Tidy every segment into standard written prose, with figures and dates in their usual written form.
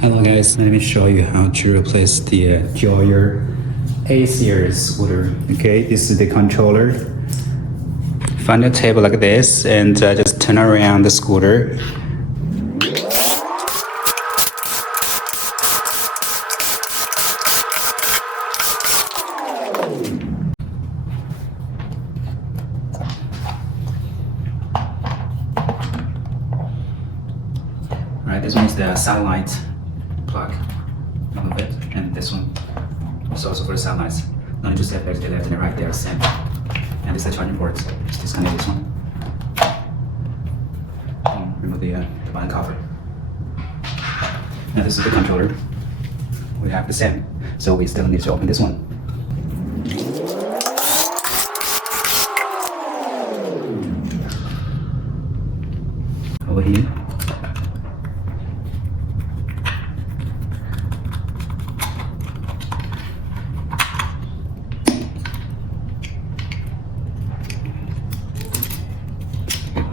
Hello guys, let me show you how to replace the JOYOR A series scooter. Okay, this is the controller. Find a table like this and just turn around the scooter. Alright, this one is the satellite plug. Remove it, and this one is also for the satellites. No need to step back to the left and the right, they are same. And this is the charging port. Just disconnect this one. And remove the button cover. Now this is the controller. We have the same, so we still need to open this one. Over here.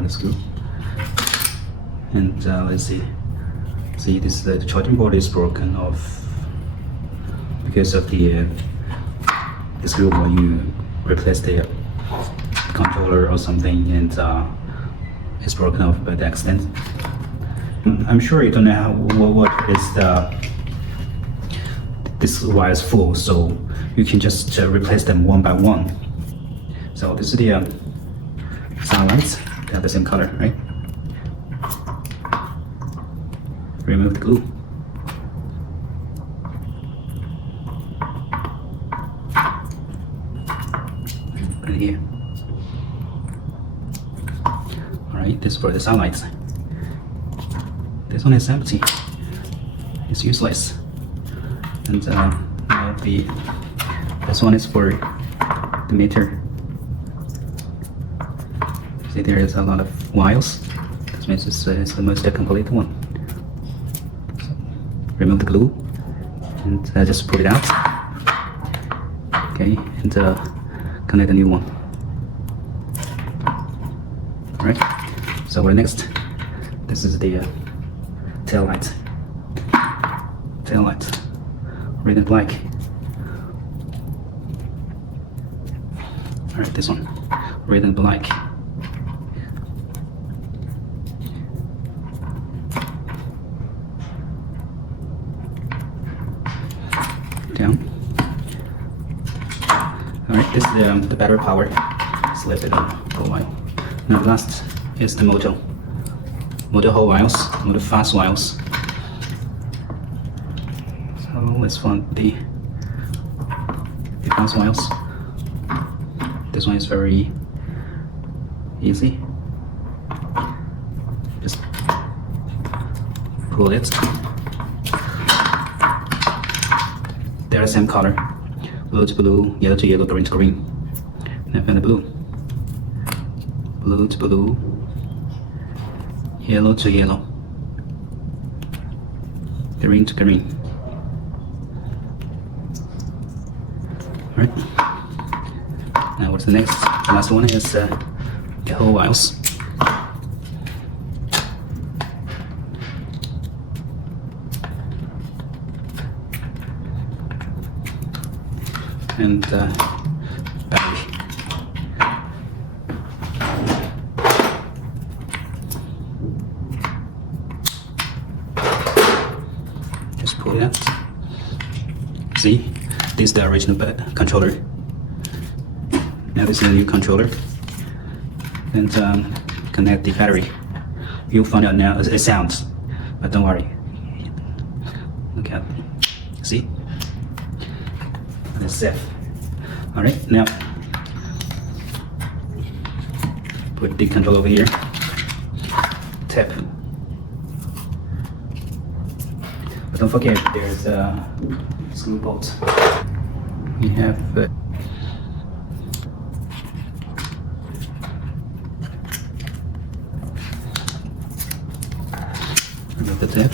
Screw. And let's see. See, this the charging board is broken off because of the screw when you replace the controller or something, and it's broken off by the accident. I'm sure you don't know how, what is this wire is full, so you can just replace them one by one. So this is the satellites. They have the same color, right? Remove the glue. Put it here. Alright, this is for the satellites. This one is empty. It's useless. And now this one is for the meter. See, there is a lot of wires. This means it's the most complete one. So, remove the glue and just pull it out. Okay, and connect the new one. Alright, so we're next. This is the tail light. Tail light, red and black. Alright, this one, red and black. Down. Alright, this is the battery power. Let's lift it up for a while. Now the last is the motor hole wires, motor fast wires. So let's find the fast wires. This one is very easy. Just pull it. They are the same color. Blue to blue, yellow to yellow, green to green. Now find the blue. Blue to blue, yellow to yellow, green to green. Alright. Now what's the next? The last one is the hole wires. And battery. Just pull it out. See, this is the original controller. Now this is the new controller. And connect the battery. You'll find out now it sounds, but don't worry. Look at it. See? It's safe. Alright, now put the controller over here. Tap. But don't forget, there's a screw bolt. We have remove the tap.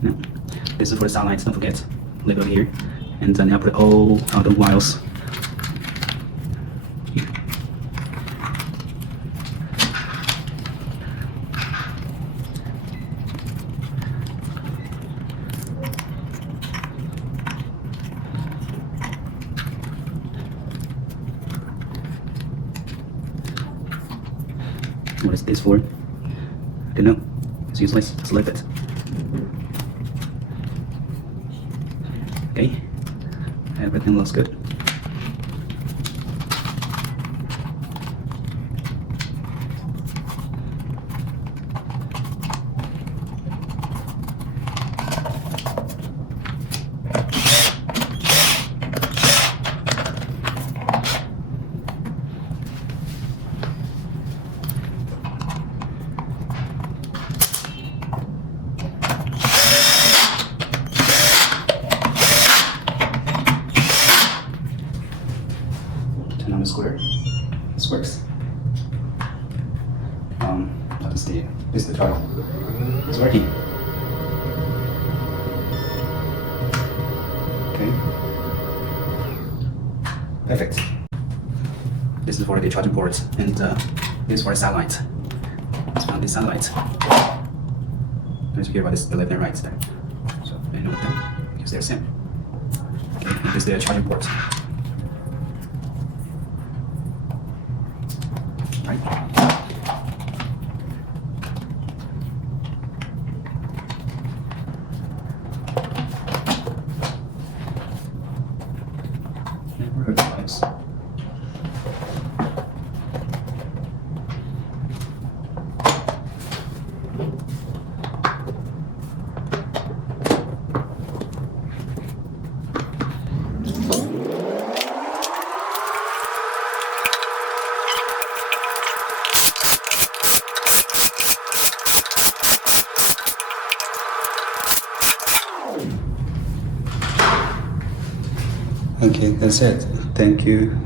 Now, this is for the satellites, don't forget. Leave it over here. And then I'll put all the wires. What is this for? I don't know. It's useless. Select it. Okay. Everything looks good. Turn on the square. This works. This is the toggle. It's working. Okay. Perfect. This is for the charging port, and this is for a satellite. Let's find the satellite. Let's hear about this, the left and right there. So I know them because they're same. Okay, and this is the charging port. Right. Never heard of this. Okay, that's it. Thank you.